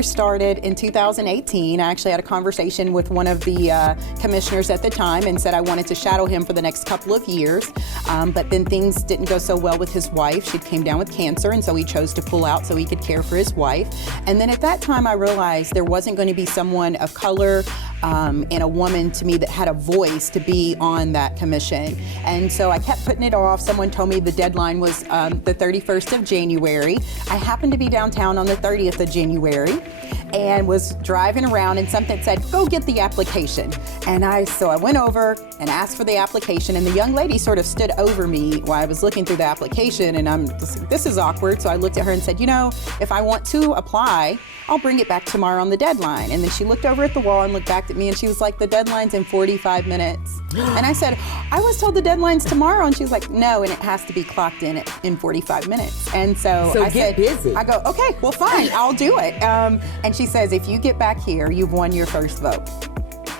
Commissioner started in 2018. I actually had a conversation with one of the commissioners at the time and said I wanted to shadow him for the next couple of years. But then things didn't go so well with his wife. She came down with cancer, and so he chose to pull out so he could care for his wife. And then at that time, I realized there wasn't going to be someone of color and a woman to me that had a voice to be on that commission. And so I kept putting it off. Someone told me the deadline was the 31st of January. I happened to be downtown on the 30th of January and was driving around, and something said, go get the application. And so I went over and asked for the application, and the young lady sort of stood over me while I was looking through the application, and I'm just like, this is awkward. So I looked at her and said, you know, if I want to apply, I'll bring it back tomorrow on the deadline. And then she looked over at the wall and looked back at me, and she was like, the deadline's in 45 minutes. And I said, I was told the deadline's tomorrow. And she was like, no, and it has to be clocked in 45 minutes. And so I said, busy. I go, okay, well, fine, I'll do it. And she says, if you get back here, you've won your first vote.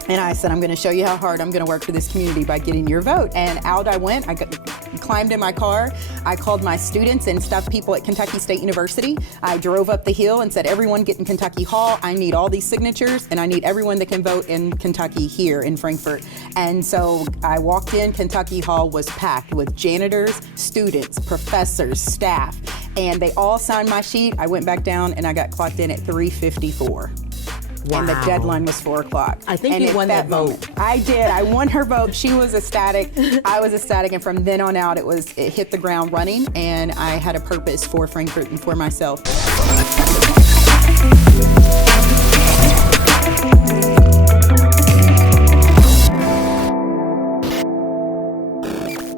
And I said, I'm going to show you how hard I'm going to work for this community by getting your vote. And out I went. I climbed in my car. I called my students and staff people at Kentucky State University. I drove up the hill and said, everyone get in Kentucky Hall. I need all these signatures, and I need everyone that can vote in Kentucky here in Frankfort. And so I walked in. Kentucky Hall was packed with janitors, students, professors, staff, and they all signed my sheet. I went back down and I got clocked in at 3:54. Wow. And the deadline was 4 o'clock. I think you won that vote. I did. I won her vote. She was ecstatic. I was ecstatic. And from then on out, it hit the ground running. And I had a purpose for Frankfort and for myself.